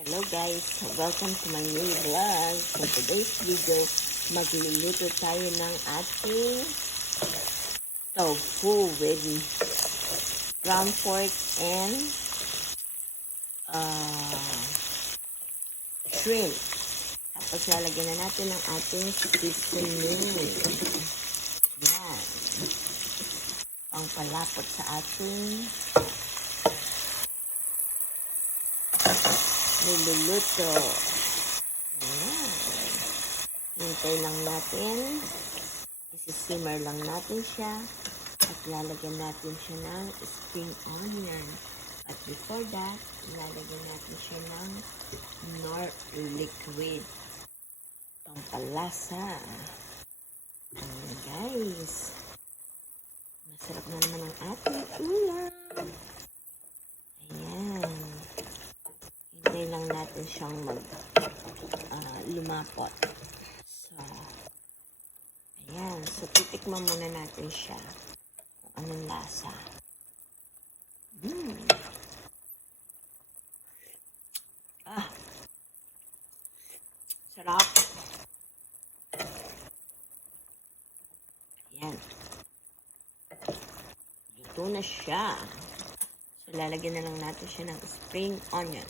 Hello guys, welcome to my new vlog. For today's video, magluluto tayo ng ating tofu with ground pork and shrimp. Tapos lalagyan na natin ng ating seasoning. Yan. Pangpalapot sa ating niluluto. Ayan. Hintay lang natin. Isi-simmer lang natin siya. At lalagyan natin siya ng spring onion. At before that, lalagyan natin siya ng nor liquid. Pampalasa. Ayan guys. Masarap na naman ang ating ulam. Ayan. Hintay lang natin siyang lumapot. So, ayan. So, titikman muna natin siya kung anong lasa. Sarap. Ayan. Luto na siya. So, lalagyan na lang natin siya ng spring onion.